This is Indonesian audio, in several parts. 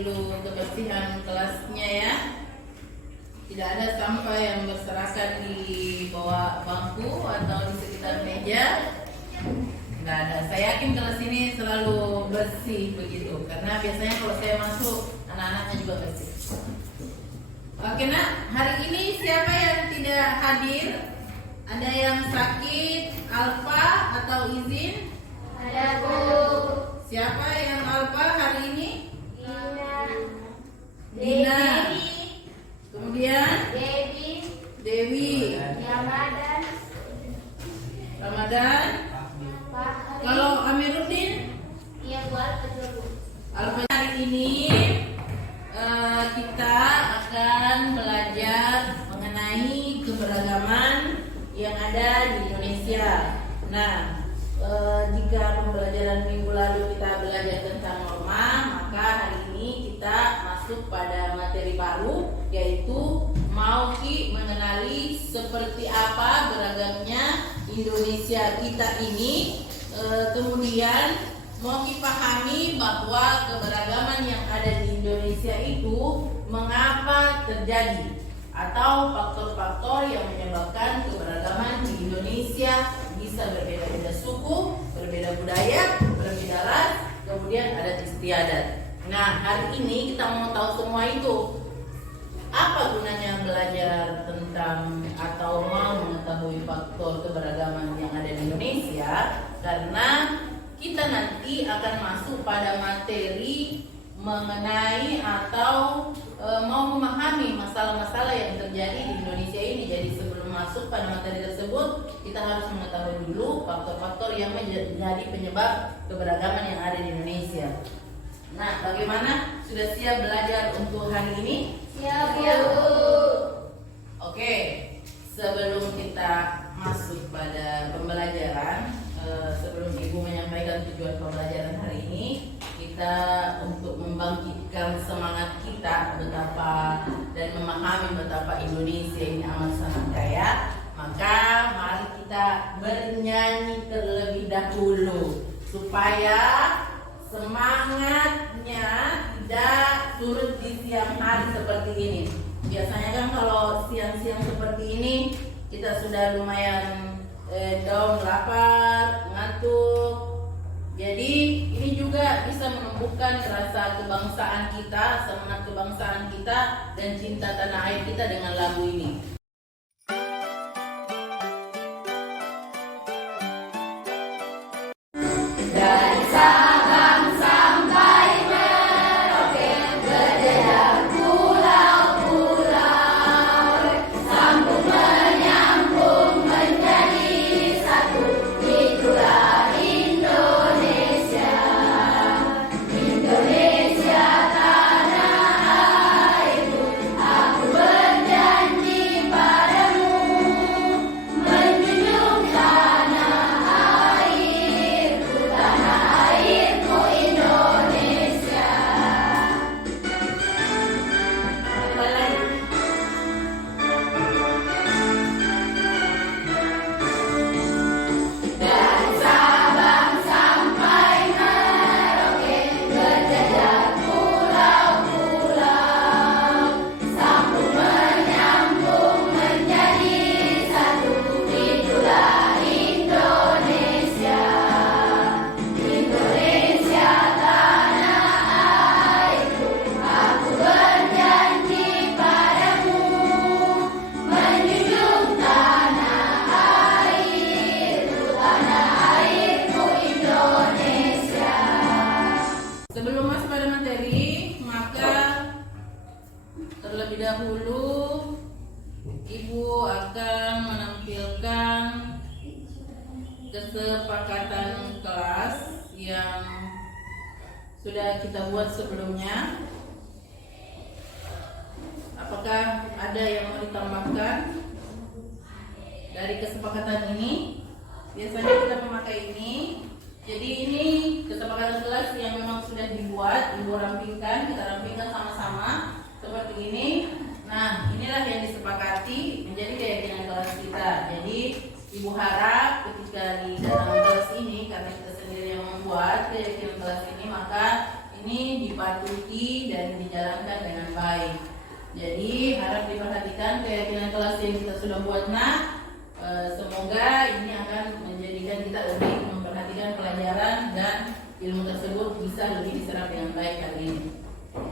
dulu kebersihan kelasnya ya. Tidak ada sampah yang berserakan di bawah bangku atau di sekitar meja. Nggak ada. Saya yakin kelas ini selalu bersih begitu. Karena biasanya kalau saya masuk, anak-anaknya juga bersih. Oke nak, hari ini siapa yang tidak hadir? Ada yang sakit, alfa atau izin? Ada Bu. Siapa yang alfa hari ini? Dina. Kemudian Dewi. Ramadan. Kalau Amiruddin? Iya buat betul Bu. Alfa hari ini kita akan belajar mengenai keberagaman yang ada di Indonesia. Nah, jika pembelajaran minggu lalu kita belajar tentang norma, maka hari ini kita masuk pada materi baru, yaitu mau mengenali seperti apa beragamnya Indonesia kita ini. Kemudian mau dipahami bahwa keberagaman yang ada di Indonesia itu mengapa terjadi, atau faktor-faktor yang menyebabkan keberagaman di Indonesia bisa berbeda-beda suku, berbeda budaya, berbeda ras, kemudian adat istiadat. Nah, hari ini kita mau tahu semua itu. Apa gunanya belajar tentang atau mau mengetahui faktor keberagaman yang ada di Indonesia? Karena kita nanti akan masuk pada materi mengenai atau mau memahami masalah-masalah yang terjadi di Indonesia ini. Jadi sebelum masuk pada materi tersebut, kita harus mengetahui dulu faktor-faktor yang menjadi penyebab keberagaman yang ada di Indonesia. Nah, bagaimana? Sudah siap belajar untuk hari ini? Siap ya Bu. Oke, sebelum kita masuk pada pembelajaran, sebelum Ibu menyampaikan tujuan pembelajaran hari ini, kita untuk membangkitkan semangat kita betapa dan memahami betapa Indonesia ini amat sangat kaya, maka mari kita bernyanyi terlebih dahulu supaya semangatnya tidak turut di siang hari seperti ini. Biasanya kan kalau siang-siang seperti ini kita sudah lumayan down, lapar, ngantuk. Jadi ini juga bisa menumbuhkan rasa kebangsaan kita, semangat kebangsaan kita, dan cinta tanah air kita dengan lagu ini. Dari Sabang sampai Merauke, berjejak pulau-pulau, sambung menyambung menjadi satu, itulah Indonesia. Indonesia tanah airku, aku berjanji padamu, menjunjung tanah airku, tanah airku Indonesia. Dari Sabang sampai Merauke, berjejak pulau-pulau, sambung menyambung menjadi satu, itulah Indonesia. Indonesia tanah airku, aku berjanji padamu, menjunjung tanah airku, tanah airku Indonesia. Sebelum masuk pada materi, maka terlebih dahulu Ibu akan menampilkan kesepakatan kelas yang sudah kita buat sebelumnya. Apakah ada yang mau ditambahkan dari kesepakatan ini? Biasanya kita memakai ini. Jadi ini kesepakatan kelas yang memang sudah dibuat, Ibu rampingkan, kita rampingkan sama-sama seperti ini. Nah, inilah yang disepakati menjadi keyakinan kelas kita. Jadi Ibu harap ketika di dalam kelas ini, karena kita sendiri yang membuat keyakinan kelas ini, maka ini dipatuhi dan dijalankan dengan baik. Jadi harap diperhatikan keyakinan kelas yang kita sudah buat. Semoga ini akan menjadikan kita lebih memperhatikan pelajaran dan ilmu tersebut bisa lebih diserap dengan baik hari ini.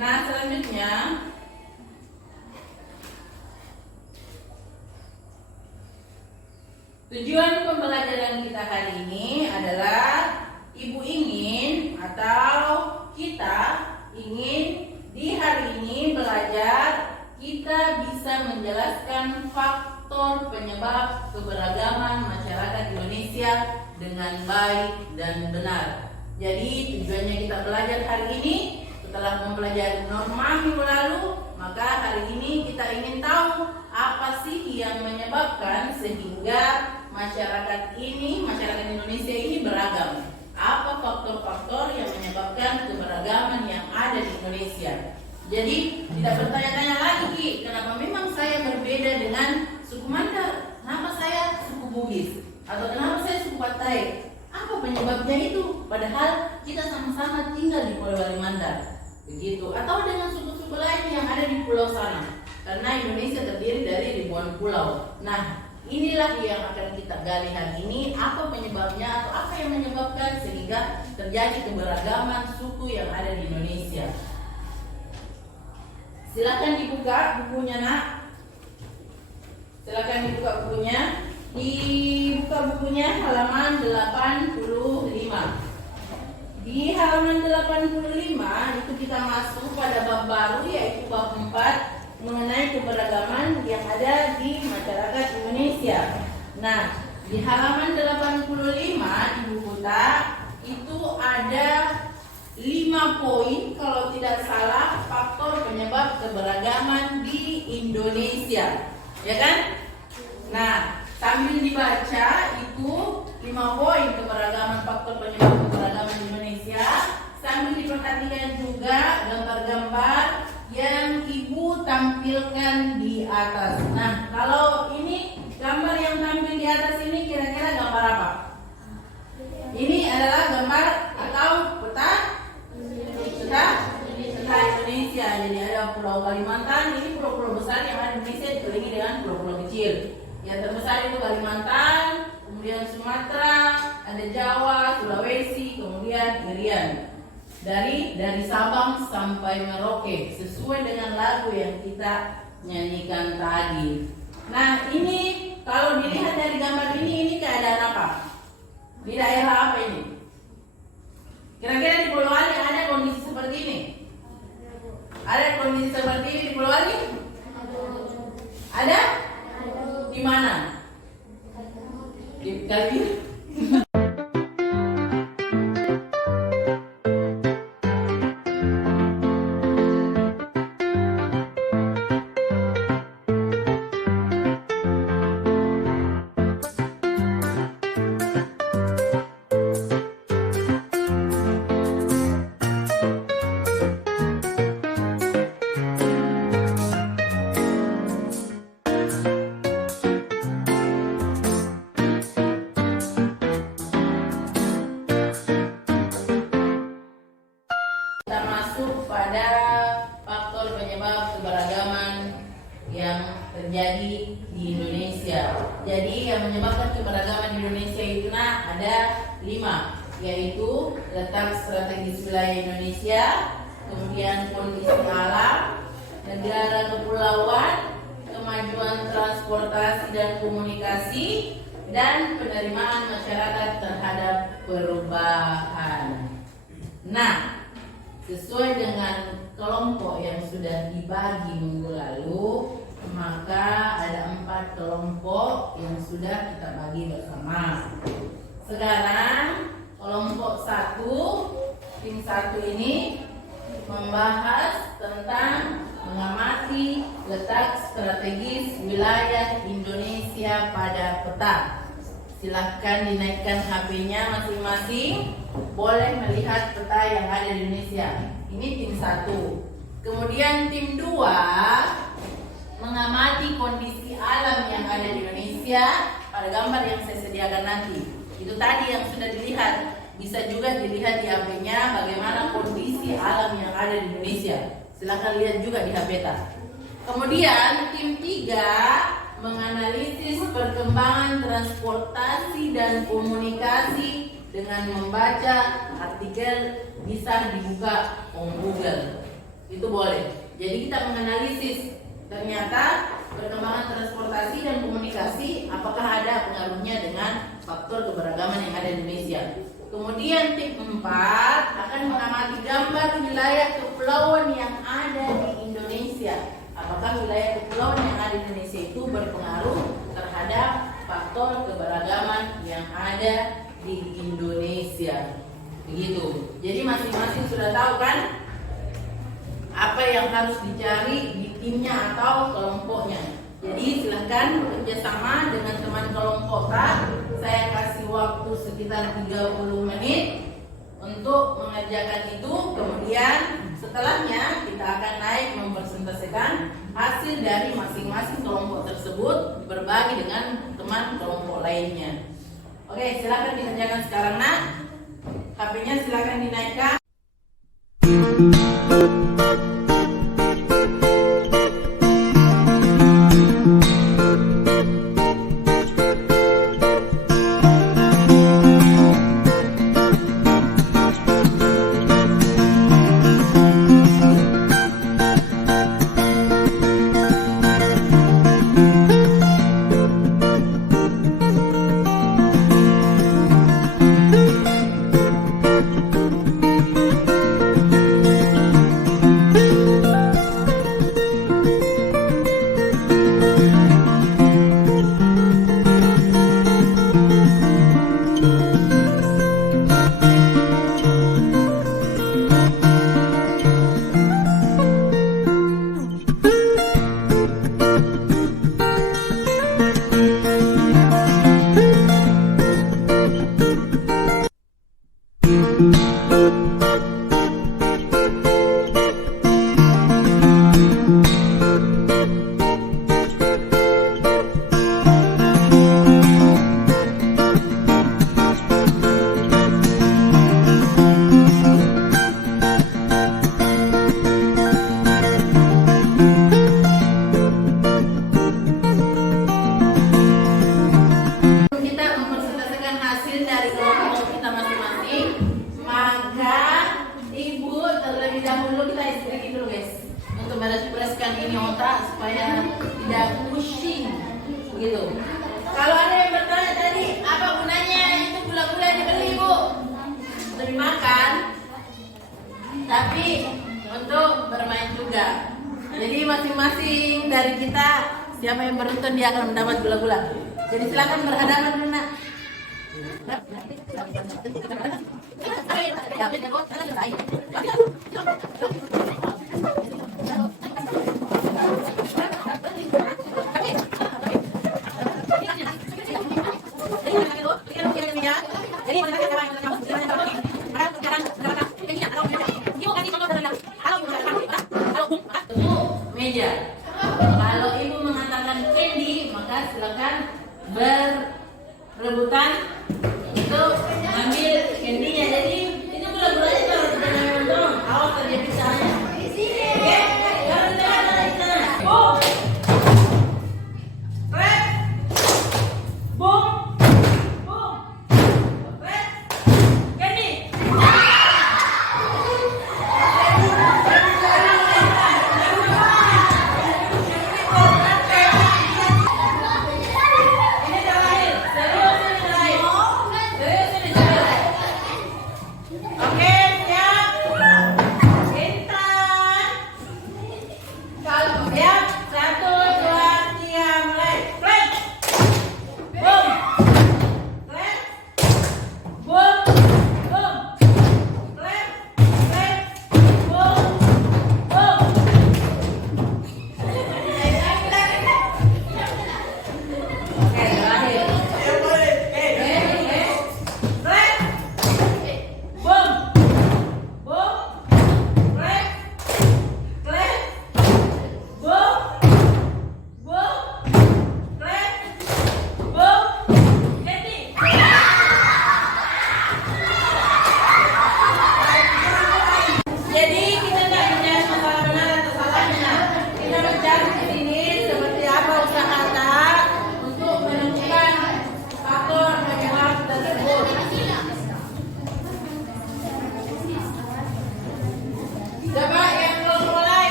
Nah, selanjutnya tujuan pembelajaran kita hari ini adalah Ibu ingin atau kita ingin di hari ini belajar kita bisa menjelaskan faktor penyebab keberagaman masyarakat Indonesia dengan baik dan benar. Jadi tujuannya kita belajar hari ini setelah mempelajari norma minggu lalu, maka hari ini kita ingin tahu apa sih yang menyebabkan sehingga masyarakat Indonesia ini beragam. Apa faktor-faktor yang menyebabkan keberagaman yang ada di Indonesia. Jadi tidak bertanya-tanya lagi, Ki, kenapa memang saya berbeda dengan suku Mandar, kenapa saya suku Bugis, atau kenapa saya suku Patai. Apa penyebabnya itu? Padahal kita sama-sama tinggal di Pulau Kalimantan, begitu. Atau dengan suku-suku lain yang ada di pulau sana. Karena Indonesia terdiri dari ribuan pulau. Nah, inilah yang akan kita gali hari ini. Apa penyebabnya atau apa yang menyebabkan sehingga terjadi keberagaman suku yang ada di Indonesia. Silakan dibuka bukunya, Nak. Silakan dibuka bukunya. Dibuka bukunya halaman 85. Di halaman 85 itu kita masuk pada bab baru, yaitu bab 4 mengenai keberagaman yang ada di masyarakat Indonesia. Nah, di halaman 85 di buku itu ada 5 poin kalau tidak salah faktor penyebab keberagaman di Indonesia. Ya kan? Nah, sambil dibaca itu 5 poin keberagaman faktor penyebab keberagaman di Indonesia, sambil diperhatikan juga gambar-gambar yang Ibu tampilkan di atas. Nah, kalau ini gambar yang tampil di atas ini kira-kira gambar apa? Ini adalah gambar atau peta Indonesia. Jadi ada Pulau Kalimantan, ini pulau-pulau besar yang ada di Indonesia dikelilingi dengan pulau-pulau kecil. Yang terbesar itu Kalimantan, kemudian Sumatera, ada Jawa, Sulawesi, kemudian Irian. Dari Sabang sampai Merauke sesuai dengan lagu yang kita nyanyikan tadi. Nah, ini kalau dilihat dari gambar ini keadaan apa? Di daerah apa ini? Kira-kira di Pulau Ali ada kondisi seperti ini? Ada kondisi seperti ini di Pulau Ali? Ada? Di mana? Di Kalbir? Terjadi di Indonesia. Jadi yang menyebabkan keberagaman di Indonesia itu ada 5, yaitu letak strategis wilayah Indonesia, kemudian kondisi alam, negara kepulauan, kemajuan transportasi dan komunikasi, dan penerimaan masyarakat terhadap perubahan. Nah, sesuai dengan kelompok yang sudah dibagi minggu lalu, maka ada 4 kelompok yang sudah kita bagi bersama. Sekarang kelompok 1, tim 1 ini membahas tentang mengamati letak strategis wilayah Indonesia pada peta. Silahkan dinaikkan HP-nya masing-masing. Boleh melihat peta yang ada di Indonesia. Ini tim 1. Kemudian tim 2 mengamati kondisi alam yang ada di Indonesia pada gambar yang saya sediakan nanti. Itu tadi yang sudah dilihat. Bisa juga dilihat di HP-nya bagaimana kondisi alam ada di Indonesia. Silahkan lihat juga di Hapeta. Kemudian tim 3 menganalisis perkembangan transportasi dan komunikasi dengan membaca artikel bisa dibuka Google. Itu boleh. Jadi kita menganalisis ternyata perkembangan transportasi dan komunikasi apakah ada pengaruhnya dengan faktor keberagaman yang ada di Indonesia. Kemudian tim 4 akan mengamati gambar wilayah kepulauan yang ada di Indonesia. Apakah wilayah kepulauan yang ada di Indonesia itu berpengaruh terhadap faktor keberagaman yang ada di Indonesia. Begitu. Jadi masing-masing sudah tahu kan apa yang harus dicari di timnya atau kelompoknya. Jadi silahkan bekerja sama dengan teman kelompok K. Saya kasih waktu sekitar 30 menit untuk mengerjakan itu. Kemudian setelahnya kita akan naik mempresentasikan hasil dari masing-masing kelompok tersebut berbagi dengan teman kelompok lainnya. Oke, silakan dikerjakan sekarang nak. HP-nya silakan dinaikkan. Bereskan ini otak supaya tidak pusing begitu. Kalau ada yang bertanya tadi apa gunanya itu gula-gula yang dibeli Bu? Untuk dimakan, tapi untuk bermain juga. Jadi masing-masing dari kita siapa yang beruntung dia akan mendapat gula-gula. Jadi silakan berhadapan dulu nak. Meja. Kalau ibu mengatakan candy, maka silakan berebutan untuk mengambil candy-nya. Jadi itu gula-gulanya kalau tidak nonton, awas terjadi pisahnya. Oke? Jangan di sana. Boom. Red. Boom. Boom. Red. Candy. Ini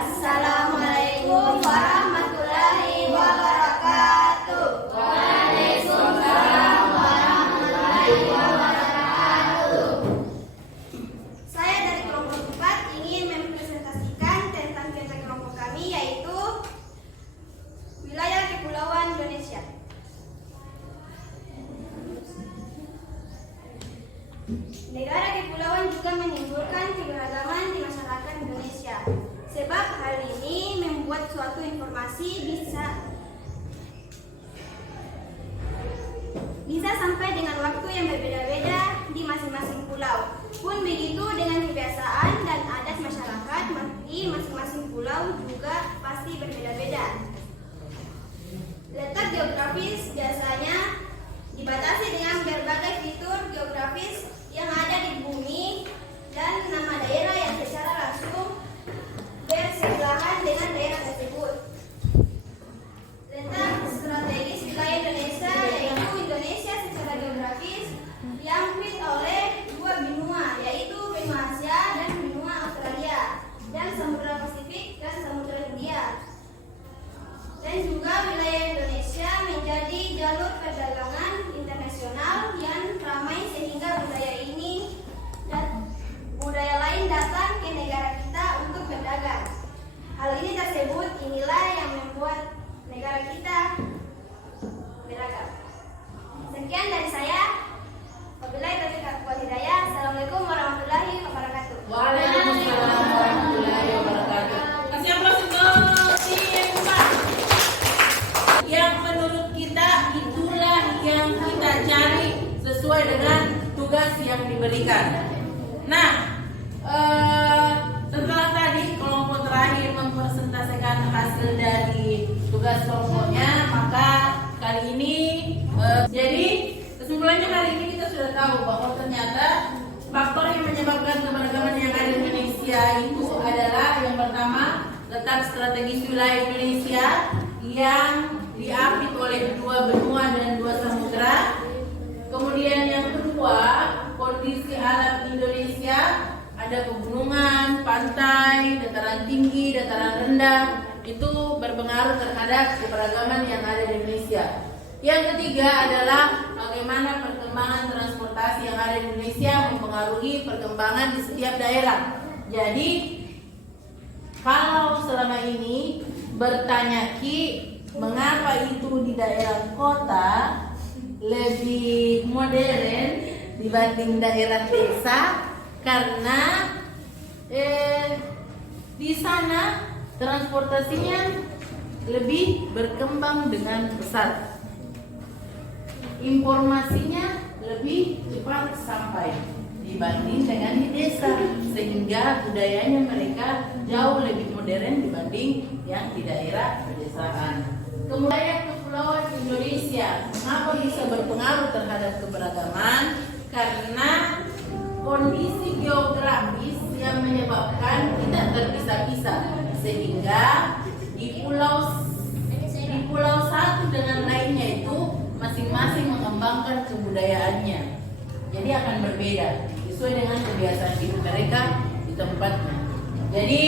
Assalamualaikum warahmatullahi wabarakatuh. Waalaikumsalam warahmatullahi wabarakatuh. Saya dari kelompok 4 ingin mempresentasikan tentang kegiatan kelompok kami, yaitu wilayah kepulauan Indonesia. Negara kepulauan juga menimbulkan keberagaman di masyarakat Indonesia. Sebab hal ini membuat suatu informasi bisa sampai dengan waktu yang berbeda-beda di masing-masing pulau. Pun begitu dengan kebiasaan dan adat masyarakat di masing-masing pulau juga pasti berbeda-beda. Letak geografis biasanya dibatasi dengan berbagai fitur geografis yang ada di bumi dan nama daerah yang secara langsung bersebelahan dengan daerah tersebut. Letak strategis wilayah Indonesia yaitu Indonesia secara geografis diampit oleh dua benua, yaitu benua Asia dan benua Australia, dan Samudra Pasifik dan Samudra Hindia. Dan juga wilayah Indonesia menjadi jalur perdagangan internasional yang ramai sehingga budaya ini dan budaya lain datang ke negara kita untuk berdagang. Hal ini tersebut inilah yang membuat negara kita beragam. Sekian dari saya. Wabillahi taufiq wal hidayah. Assalamualaikum warahmatullahi wabarakatuh. Waalaikumsalam warahmatullahi wabarakatuh. Kasih aplaus untuk tim 4. Yang menurut kita itulah yang kita cari sesuai dengan tugas yang diberikan. Nah, setelah tadi kelompok terakhir mempresentasikan hasil dari tugas kelompoknya, maka kali ini jadi kesimpulannya kali ini kita sudah tahu bahwa ternyata faktor yang menyebabkan keberagaman yang ada di Indonesia itu adalah yang pertama, letak strategis wilayah Indonesia yang diapit oleh dua benua dan dua samudra. Kemudian yang kedua, kondisi alam Indonesia, ada pegunungan, pantai, dataran tinggi, dataran rendah, itu berpengaruh terhadap keberagaman yang ada di Indonesia. Yang ketiga adalah bagaimana perkembangan transportasi yang ada di Indonesia mempengaruhi perkembangan di setiap daerah. Jadi, kalau selama ini bertanya Ki, mengapa itu di daerah kota lebih modern dibanding daerah desa? Karena di sana transportasinya lebih berkembang dengan pesat, informasinya lebih cepat sampai dibanding dengan di desa, sehingga budayanya mereka jauh lebih modern dibanding yang di daerah pedesaan. Kemudian kepulauan Indonesia, mengapa bisa berpengaruh terhadap keberagaman? Karena kondisi geografis yang menyebabkan tidak terpisah-pisah, sehingga di pulau satu dengan lainnya itu masing-masing mengembangkan kebudayaannya, jadi akan berbeda sesuai dengan kebiasaan hidup mereka di tempatnya. Jadi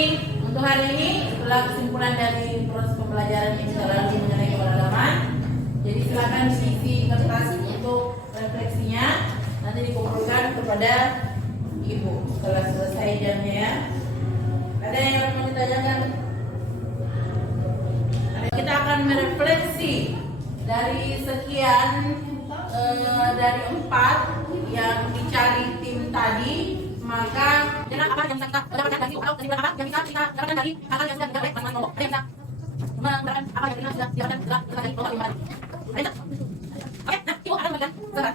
untuk hari ini itulah kesimpulan dari proses pembelajaran yang kita lalui mengenai keberagaman. Jadi silakan diisi kertas untuk refleksinya, nanti dikumpulkan kepada Ibu setelah selesai jamnya ya. Ada yang mau ditanyakan? Kita akan merefleksi dari sekian dari 4 yang dicari tim tadi, maka apa yang bisa kita dapatkan dari apa yang bisa kita dapatkan dari hal yang sudah dicapai masing-masing kelompok. Ada yang bisa mengatakan apa yang sudah didapatkan dari kelompok ini. Oke, nah Ibu akan memberikan sebentar.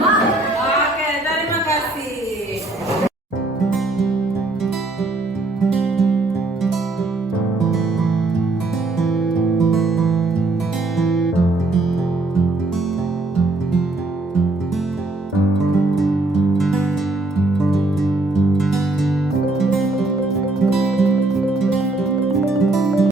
Wah,